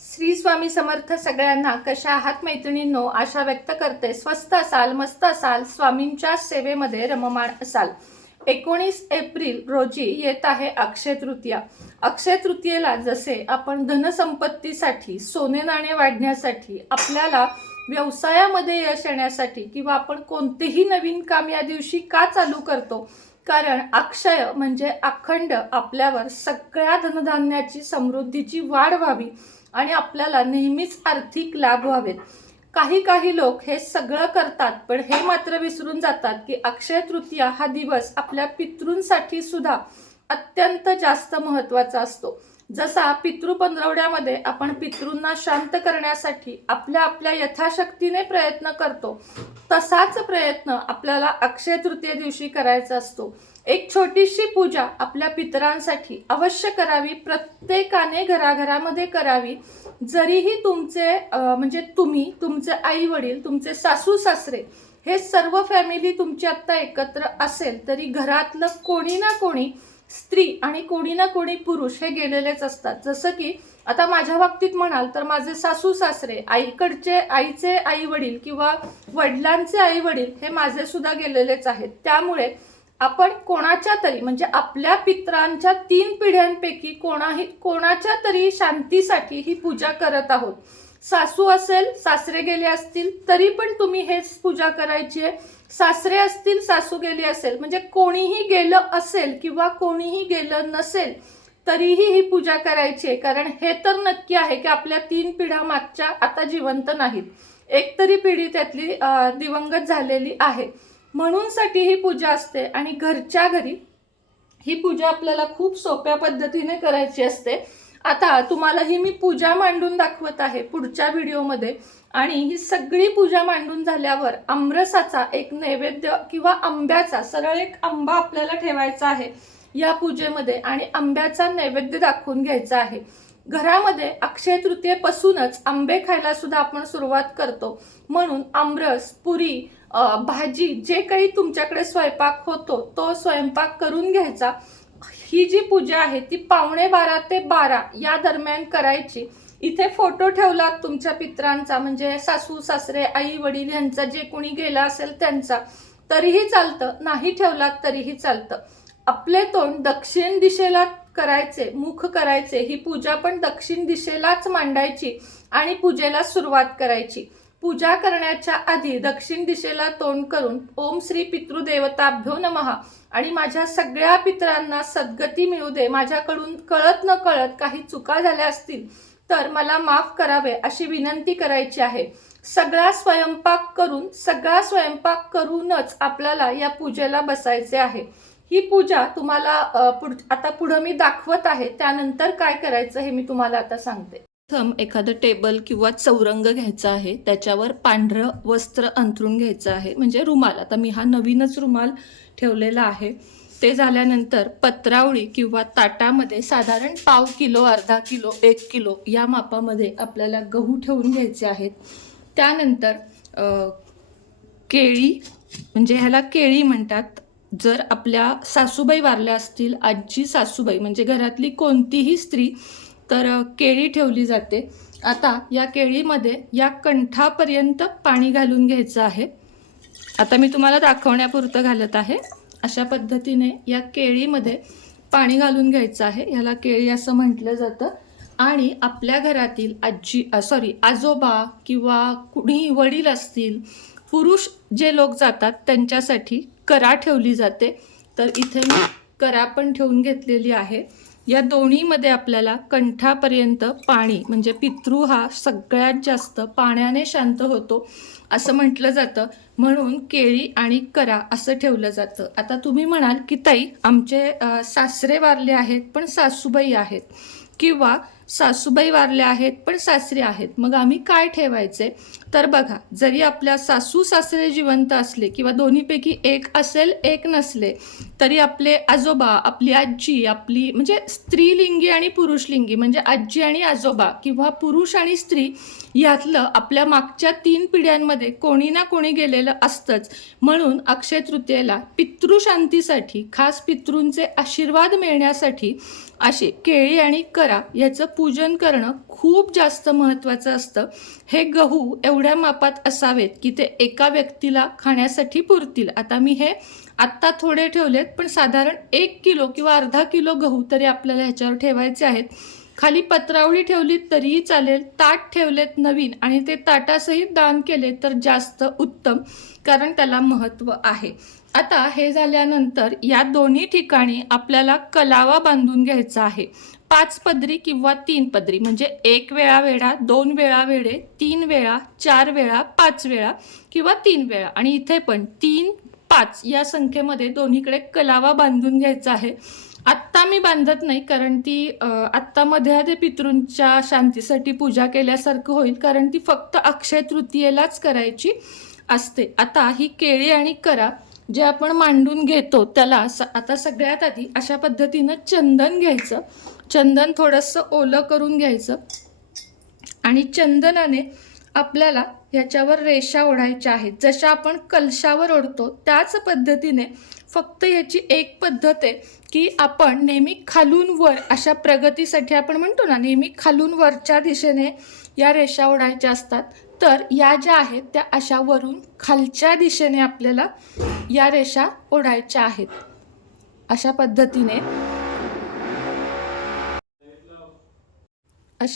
श्री स्वामी समर्थ सगळ्यांना. कशा आहात मैत्रिणींनो? आशा व्यक्त करते स्वस्त असाल, मस्त असाल, स्वामींच्या सेवेमध्ये रममाण असाल. 19 एप्रिल रोजी येत आहे अक्षय तृतीया. अक्षय तृतीयेला जसे आपण धनसंपत्तीसाठी, सोने नाणे वाढण्यासाठी, आपल्याला व्यवसायामध्ये यश येण्यासाठी किंवा आपण कोणतेही नवीन काम या दिवशी का चालू करतो, कारण अक्षय म्हणजे अखंड आपल्यावर सगळ्या धनधान्याची, समृद्धीची वाढ व्हावी आणि आपल्याला नेहमीच आर्थिक लाभ व्हावेत. काही लोक हे सगळं करतात, पण हे मात्र विसरून जातात की अक्षय तृतीया हा दिवस आपल्या पितृंसाठी सुद्धा अत्यंत जास्त महत्त्वाचा असतो. जसा पितृ पंधरवड्यामध्ये आपण पितृंना शांत करण्यासाठी आपल्या यथाशक्तीने प्रयत्न करतो, तसाच प्रयत्न आपल्याला अक्षय तृतीया दिवशी करायचा असतो. एक छोटीशी पूजा आपल्या पितरांसाठी अवश्य करावी, प्रत्येकाने घराघरामध्ये करावी. जरीही तुमचे म्हणजे तुम्ही, तुमचे आई वडील, तुमचे सासू सासरे हे सर्व फॅमिली तुमची आत्ता एकत्र असेल तरी घरातलं कोणी ना कोणी स्त्री आणि कोणी ना कोणी पुरुष हे गेलेलेच असतात. जसं की आता माझ्या बाबतीत म्हणाल तर माझे सासू सासरे, आईचे आई वडील किंवा वडिलांचे आई वडील हे माझे सुद्धा गेलेलेच आहेत. त्यामुळे आपण कोणाच्या तरी म्हणजे आपल्या पितरांच्या 3 पिढ्यांपैकी कोणाच्या तरी शांतीसाठी ही पूजा करत आहोत. सासू असेल, सासरे गेले असतील तरी पण तुम्ही हेच पूजा करायची आहे. सासरे असतील, सासू गेली असेल, म्हणजे कोणीही गेलं असेल किंवा कोणीही गेलं नसेल तरीही ही पूजा करायची आहे. कारण हे तर नक्की आहे की आपल्या 3 पिढ्या मागच्या आता जिवंत नाहीत, एक तरी पिढी त्यातली दिवंगत झालेली आहे. म्हणूनसाठी ही पूजा असते आणि घरच्या घरी ही पूजा आपल्याला खूप सोप्या पद्धतीने करायची असते. आता तुम्हाला ही मी पूजा मांडून दाखवत आहे पुढच्या व्हिडिओमध्ये. आणि ही सगळी पूजा मांडून झाल्यावर आमरसाचा एक नैवेद्य किंवा आंब्याचा, सरळ एक आंबा आपल्याला ठेवायचा आहे या पूजेमध्ये आणि आंब्याचा नैवेद्य दाखवून घ्यायचा आहे. घरामध्ये अक्षय तृतीयेपासूनच आंबे खायला सुद्धा आपण सुरुवात करतो. म्हणून आमरस, पुरी, भाजी, जे काही तुमच्याकडे स्वयंपाक होतो तो स्वयंपाक करून घ्यायचा. ही जी पूजा आहे ती 11:15 ते 12 या दरम्यान करायची. इथे फोटो ठेवलात तुमच्या पितरांचा, म्हणजे सासू सासरे, आई वडील यांचा, जे कोणी गेला असेल त्यांचा, तरीही चालतं. नाही ठेवलात तरीही चालतं. आपले तोंड दक्षिण दिशेला करायचे, मुख करायचे. ही पूजा पण दक्षिण दिशेलाच मांडायची आणि पूजेला सुरुवात करायची. पूजा करण्याच्या आधी दक्षिण दिशेला तोंड करून ओम श्री पितृदेवताभ्यो नमः आणि माझ्या सगळ्या पितरांना सद्गती मिळू दे, माझ्याकडून कळत न कळत काही चुका झाल्या असतील तर मला माफ करावे अशी विनंती करायची आहे. सगळा स्वयंपाक करूनच आपल्याला या पूजेला बसायचे आहे. ही पूजा तुम्हाला आता पुढं मी दाखवत आहे, त्यानंतर काय करायचं हे मी तुम्हाला आता सांगते. प्रथम एखादं टेबल किंवा चौरंग घ्यायचा आहे, त्याच्यावर पांढरं वस्त्र अंथरून घ्यायचं आहे, म्हणजे रुमाल. आता मी हा नवीनच रुमाल ठेवलेला आहे. ते झाल्यानंतर पत्रावळी किंवा ताटामध्ये साधारण 1/2 किलो, अर्धा किलो, 1 किलो या मापामध्ये आपल्याला गहू ठेवून घ्यायचे आहेत. त्यानंतर केळी, म्हणजे ह्याला केळी म्हणतात. जर आपल्या सासूबाई वारल्या असतील, आजी सासूबाई म्हणजे घरातली कोणतीही स्त्री, तर केळी ठेवली जाते. आता या केळीमध्ये या कंठापर्यंत पाणी घालून घ्यायचं आहे. आता मी तुम्हाला दाखवण्यापुरतं घालत आहे. अशा पद्धतीने या केळीमध्ये पाणी घालून घ्यायचं आहे. ह्याला केळी असं म्हटलं जातं. आणि आपल्या घरातील आजोबा किंवा कुणी वडील असतील, पुरुष जे लोक जातात त्यांच्यासाठी करा ठेवली जाते. तर इथे मी करा पण ठेवून घेतलेली आहे. या दोन्हीमध्ये आपल्याला कंठापर्यंत पाणी, म्हणजे पितृ हा सगळ्यात जास्त पाण्याने शांत होतो असं म्हटलं जातं, म्हणून केळी आणि करा असं ठेवलं जातं. आता तुम्ही म्हणाल की ताई, आमचे सासरे वारले आहेत पण सासूबाई आहेत, किंवा सासूबाई वारल्या आहेत पण सासरे आहेत, मग आम्ही काय ठेवायचे? तर बघा, जरी आपल्या सासू सासरे जिवंत असले किंवा दोन्हीपैकी एक असेल, एक नसले, तरी आपले आजोबा, आपली आजी, आपली म्हणजे स्त्रीलिंगी आणि पुरुषलिंगी, म्हणजे आजी आणि आजोबा किंवा पुरुष आणि स्त्री यातलं आपल्या मागच्या 3 पिढ्यांमध्ये कोणी ना कोणी गेलेलं असतंच. म्हणून अक्षय तृतीयेला पितृशांतीसाठी, खास पितृंचे आशीर्वाद मिळण्यासाठी अशी केळी आणि करा याचं पूजन करणं खूप जास्त महत्त्वाचं असतं. हे गहू एवढ्या मापात असावेत की ते एका व्यक्तीला खाण्यासाठी पुरतील. आता मी हे आत्ता थोडे ठेवलेत, पण साधारण 1 किलो किंवा अर्धा किलो गहू तरी आपल्याला ह्याच्यावर ठेवायचे आहेत. खाली पत्रावळी ठेवली तरीही चालेल, ताट ठेवलेत नवीन आणि ते ताटासहित दान केले तर जास्त उत्तम, कारण त्याला महत्त्व आहे. आता हे झाल्यानंतर या दोन्ही ठिकाणी आपल्याला कलावा बांधून घ्यायचा आहे. 5 पदरी किंवा 3 पदरी, म्हणजे 1 वेळा वेढा, 2 वेळा वेढे, 3 वेळा, 4 वेळा, 5 वेळा किंवा 3 वेळा. आणि इथे पण 3, 5 या संख्येमध्ये दोन्हीकडे कलावा बांधून घ्यायचा आहे. आत्ता मी बांधत नाही, कारण ती आत्ता मध्ये आधी पितृंच्या शांतीसाठी पूजा केल्यासारखं होईल, कारण ती फक्त अक्षय तृतीयेलाच करायची असते. आता ही केळी आणि करा जे आपण मांडून घेतो त्याला आता सगळ्यात आधी अशा पद्धतीनं चंदन घ्यायचं. चंदन थोडंसं ओलं करून घ्यायचं आणि चंदनाने आपल्याला ह्याच्यावर रेषा ओढायच्या आहेत. जशा आपण कलशावर ओढतो त्याच पद्धतीने, फक्त ह्याची एक पद्धत आहे की आपण नेहमी खालून वर, अशा प्रगतीसाठी आपण म्हणतो ना, नेहमी खालून वरच्या दिशेने या रेषा ओढायच्या असतात. तर या ज्या आहेत त्या अशा वरून खालच्या दिशेने आपल्याला या रेषा ओढायच्या आहेत. अशा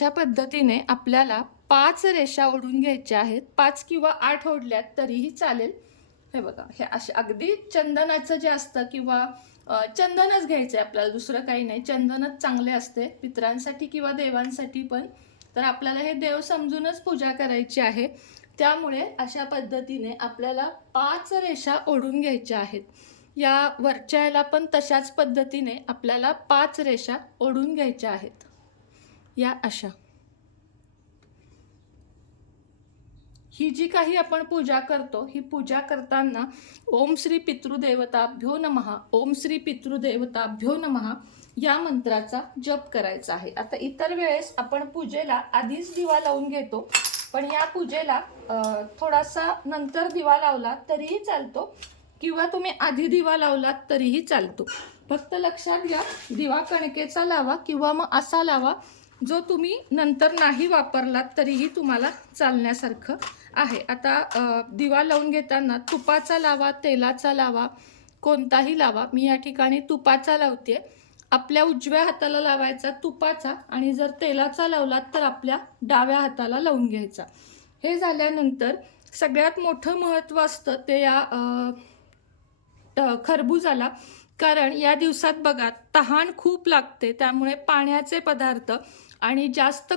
पद्धतीने आपल्याला 5 रेषा ओढून घ्यायच्या आहेत. 5 किंवा 8 ओढल्यात तरीही चालेल. हे बघा, हे असे अगदी चंदनाचं जे असतं, किंवा चंदनच घ्यायचं आहे आपल्याला, दुसरं काही नाही. चंदनच चांगले असते पितरांसाठी किंवा देवांसाठी पण. तर आपल्याला हे देव समजूनच पूजा करायची आहे, त्यामुळे अशा पद्धतीने आपल्याला 5 रेषा ओढून घ्यायच्या आहेत. या वरच्या याला पण तशाच पद्धतीने आपल्याला 5 रेषा ओढून घ्यायच्या आहेत. या अशा ही जी काही आपण पूजा करतो, ही पूजा करताना ओम श्री पितृदेवताभ्यो नमः, ओम श्री पितृदेवताभ्यो नमः या मंत्राचा जप करायचा आहे. आता इतर वेळेस आपण पूजेला आधीच दिवा लावून घेतो, पण या पूजेला थोडासा नंतर दिवा लावला तरीही चालतो, किंवा तुम्ही आधी दिवा लावलात तरीही चालतो. फक्त लक्षात घ्या, दिवा कणकेचा लावा किंवा मग असा लावा जो तुम्ही नंतर नाही वापरलात तरीही तुम्हाला चालण्यासारखं आहे. आता दिवा लावून घेताना तुपाचा लावा, तेलाचा लावा, कोणताही लावा. मी या ठिकाणी तुपाचा लावते. आपल्या उजव्या हाताला लावायचा तुपाचा, आणि जर तेलाचा लावलात तर आपल्या डाव्या हाताला लावून घ्यायचा. हे झाल्यानंतर सगळ्यात मोठं महत्त्व असतं ते या खरबुजाला, कारण या दिवसात बघा तहान खूप लागते, त्यामुळे पाण्याचे पदार्थ आणि जास्त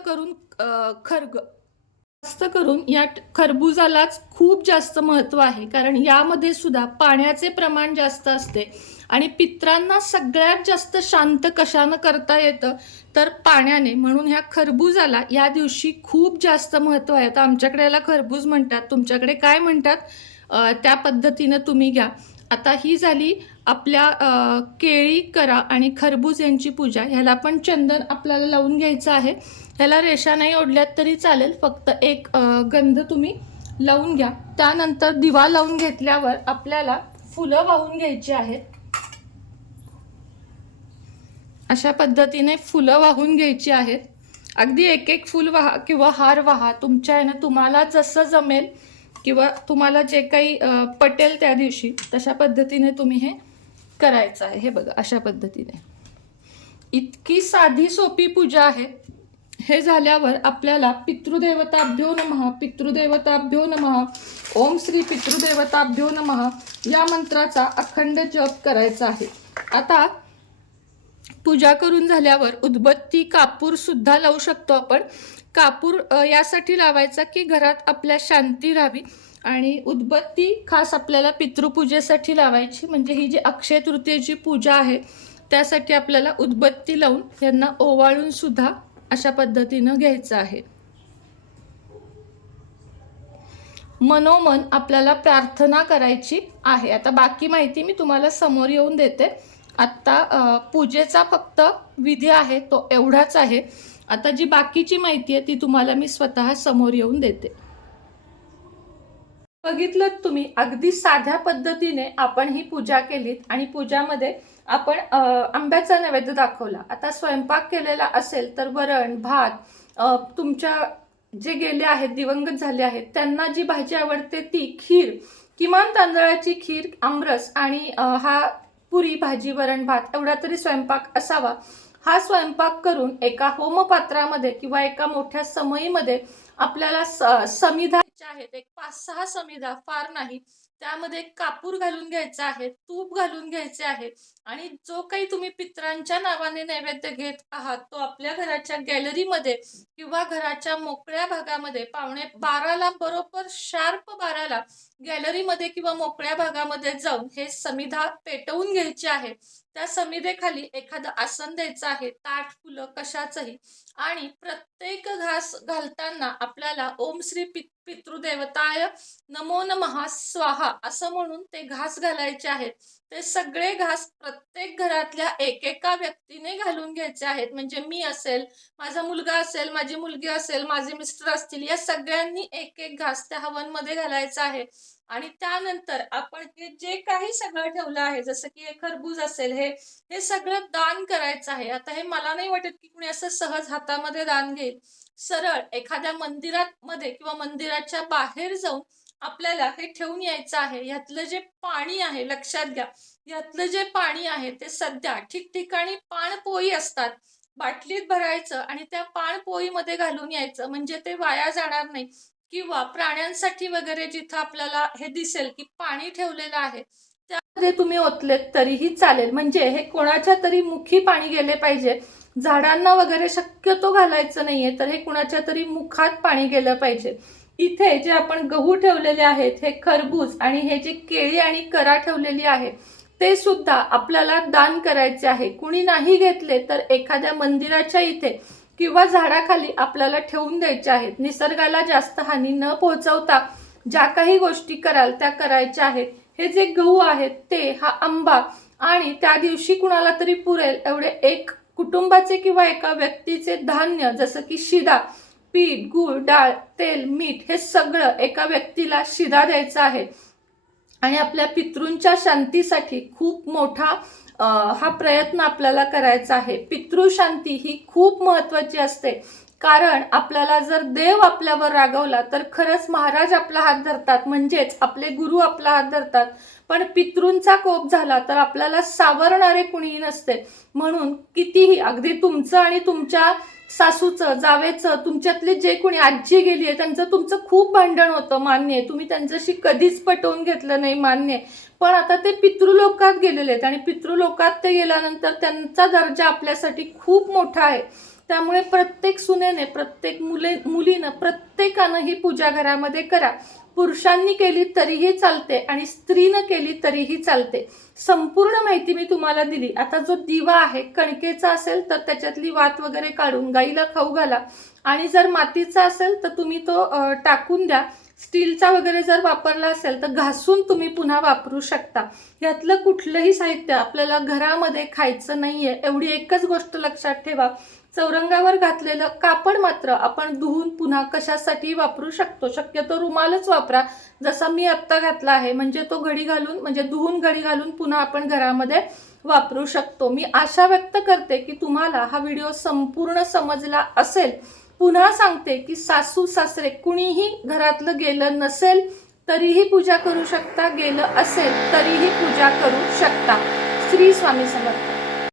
करून या खरबुजालाच खूप जास्त महत्त्व आहे, कारण यामध्ये सुद्धा पाण्याचे प्रमाण जास्त असते. आणि पित्रांना सगळ्यात जास्त शांत कशानं करता येतं तर पाण्याने, म्हणून ह्या खरबुजाला या दिवशी खूप जास्त महत्त्व आहे. आता आमच्याकडे याला खरबूज म्हणतात, तुमच्याकडे काय म्हणतात त्या पद्धतीनं तुम्ही घ्या. आता ही झाली आपल्या केळी, करा आणि खरबूज यांची पूजा. ह्याला पण चंदन आपल्याला लावून घ्यायचं आहे. ह्याला रेषा नाही ओढल्यात तरी चालेल, फक्त एक गंध तुम्ही लावून घ्या. त्यानंतर दिवा लावून घेतल्यावर आपल्याला फुलं वाहून घ्यायची आहेत. अशा पद्धतीने फुलं वाहून घ्यायची आहेत. अगदी एक एक फुल वाहा किंवा हार वाहा, तुमच्या ह्यानं तुम्हाला जसं जमेल किंवा तुम्हाला जे काही पटेल त्या दिवशी, तशा पद्धतीने तुम्ही हे करायचं आहे. हे बघा, अशा पद्धतीने इतकी साधी सोपी पूजा आहे. हे झाल्यावर आपल्याला पितृदेवताभ्यो नमः, पितृदेवताभ्यो नमः, ओम श्री पितृदेवताभ्यो नमः या मंत्राचा अखंड जप करायचा आहे. आता पूजा करून झाल्यावर उदबत्ती, कापूर सुद्धा लावू शकतो आपण. कापूर यासाठी लावायचा की घरात आपल्या शांती राहावी, आणि उदबत्ती खास आपल्याला पितृपूजेसाठी लावायची, म्हणजे ही जी अक्षय तृतीयेची पूजा आहे त्यासाठी आपल्याला उदबत्ती लावून यांना ओवाळून सुद्धा अशा पद्धतीनं घ्यायचं आहे. मनोमन आपल्याला प्रार्थना करायची आहे. आता बाकी माहिती मी तुम्हाला समोर येऊन देते. आत्ता पूजेचा फक्त विधी आहे तो एवढाच आहे. आता जी बाकीची माहिती आहे ती तुम्हाला मी स्वतः समोर येऊन देते. बघितलं तुम्ही, अगदी साध्या पद्धतीने आपण ही पूजा केलीत, आणि पूजामध्ये आपण आंब्याचा नैवेद्य दाखवला. आता स्वयंपाक केलेला असेल तर वरण भात, तुमच्या जे गेले आहेत दिवंगत झाले आहेत त्यांना जी भाजी आवडते ती, खीर, किमान तांदळाची खीर, आमरस आणि हा पुरी भाजी वरण भात एवढा तरी स्वयंपाक असावा. हा स्वयंपाक करून एका होमपात्रामध्ये किंवा एका मोठ्या समईमध्ये आपल्याला समिधा आहेत, एक 5-6 समिधा, फार नाही. त्यामध्ये कापूर घालून घ्यायचा आहे, तूप घालून घ्यायचे आहे आणि जो काही तुम्ही पितरांच्या नावाने नैवेद्य घेत आहात तो आपल्या घराच्या गॅलरीमध्ये किंवा घराच्या मोकळ्या भागामध्ये पावणे 12ला, बरोबर शार्प 12ला गॅलरीमध्ये किंवा मोकळ्या भागामध्ये जाऊन हे समिधा पेटवून घ्यायची आहे. त्या समिधेखाली एखादं आसन द्यायचं आहे, ताट, फुलं कशाचंही, आणि प्रत्येक घास घालताना आपल्याला ओम श्री पितृदेवताय नमो नमः स्वाहा असं म्हणून ते घास घालायचे आहेत. ते सगळे घास प्रत्येक घरातल्या एकेका व्यक्तीने घालून घ्यायचे आहेत. म्हणजे मी असेल, माझा मुलगा असेल, माझी मुलगी असेल, माझे मिस्टर असतील, या सगळ्यांनी एक एक घास त्या हवनमध्ये घालायचा आहे. आणि त्यानंतर आपण हे जे काही सगळं ठेवलं आहे, जसं की हे खरबूज असेल, हे सगळं दान करायचं आहे. आता हे मला नाही वाटत की कुणी असं सहज हातामध्ये दान घेईल. सरळ एखाद्या मंदिरामध्ये किंवा मंदिराच्या बाहेर जाऊन आपल्याला हे ठेवून यायचं आहे. यातलं जे पाणी आहे, लक्षात घ्या, यातलं जे पाणी आहे ते सध्या ठिकठिकाणी पाणपोई असतात, बाटलीत भरायचं आणि त्या पाणपोईमध्ये घालून यायचं, म्हणजे ते वाया जाणार नाही. किंवा प्राण्यांसाठी वगैरे जिथं आपल्याला हे दिसेल की पाणी ठेवलेलं आहे त्यामध्ये तुम्ही ओतलेत तरीही चालेल. म्हणजे हे कोणाच्या तरी मुखी पाणी गेले पाहिजे, झाडांना वगैरे शक्यतो घालायचं नाहीये, तर हे कुणाच्या तरी मुखात पाणी गेलं पाहिजे. इथे जे आपण गहू ठेवलेले आहेत, हे खरबूज आणि हे जे केळी आणि करा ठेवलेली आहे ते सुद्धा आपल्याला दान करायचे आहे. कुणी नाही घेतले तर एखाद्या मंदिराच्या इथे किंवा झाडाखाली आपल्याला ठेवून द्यायचे आहेत. निसर्गाला जास्त हानी न पोहोचवता ज्या काही गोष्टी कराल त्या करायच्या आहेत. हे जे गहू आहेत ते, हा आंबा, आणि त्या दिवशी कुणाला तरी पुरेल एवढे एक कुटुंबाचे किंवा एका व्यक्तीचे धान्य, जसं की शिदा, पीठ, गूळ, डाळ, तेल, मीठ, हे सगळं एका व्यक्तीला शिदा द्यायचा आहे. आणि आपल्या पितृंच्या शांतीसाठी खूप मोठा हा प्रयत्न आपल्याला करायचा आहे. पितृशांती ही खूप महत्त्वाची असते, कारण आपल्याला जर देव आपल्यावर रागवला तर खरंच महाराज आपला हात धरतात, म्हणजेच आपले गुरु आपला हात धरतात. पण पितृंचा कोप झाला तर आपल्याला सावरणारे कुणीही नसते. म्हणून कितीही, अगदी तुमचं आणि तुमच्या सासूचं, जावेचं, तुमच्यातले जे कोणी आजी गेली आहे त्यांचं तुमचं खूप भांडण होतं, मान्य आहे, तुम्ही त्यांच्याशी कधीच पटवून घेतलं नाही, मान्य आहे. पण आता ते पितृलोकात गेलेले आहेत आणि पितृलोकात ते गेल्यानंतर त्यांचा दर्जा आपल्यासाठी खूप मोठा आहे. त्यामुळे प्रत्येक सुनेने, प्रत्येक मुलीनं, प्रत्येकानं ही पूजा घरामध्ये करा. पुरुषांनी केली तरीही चालते आणि स्त्रीनं केली तरीही चालते. संपूर्ण माहिती मी तुम्हाला दिली. आता जो दिवा आहे कणकेचा असेल तर त्याच्यातली वात वगैरे काढून गाईला खाऊ घाला, आणि जर मातीचा असेल तर तुम्ही तो टाकून द्या. स्टीलचा वगैरे जर वापरला असेल तर घासून तुम्ही पुन्हा वापरू शकता. यातलं कुठलंही साहित्य आपल्याला घरामध्ये खायचं नाहीये, एवढी एकच गोष्ट लक्षात ठेवा. चौरंगावर घातलेलं कापड मात्र आपण धुवून पुन्हा कशासाठी वापरू शकतो. शक्यतो रुमालच वापरा, जसा मी आत्ता घातला आहे, म्हणजे तो घडी घालून, म्हणजे धुवून घडी घालून पुन्हा आपण घरामध्ये वापरू शकतो. मी आशा व्यक्त करते की तुम्हाला हा व्हिडिओ संपूर्ण समजला असेल. पुन्हा सांगते की सासू सासरे कुणीही घरातलं गेलं नसेल तरीही पूजा करू शकता, गेलं असेल तरीही पूजा करू शकता. श्री स्वामी समर्थ.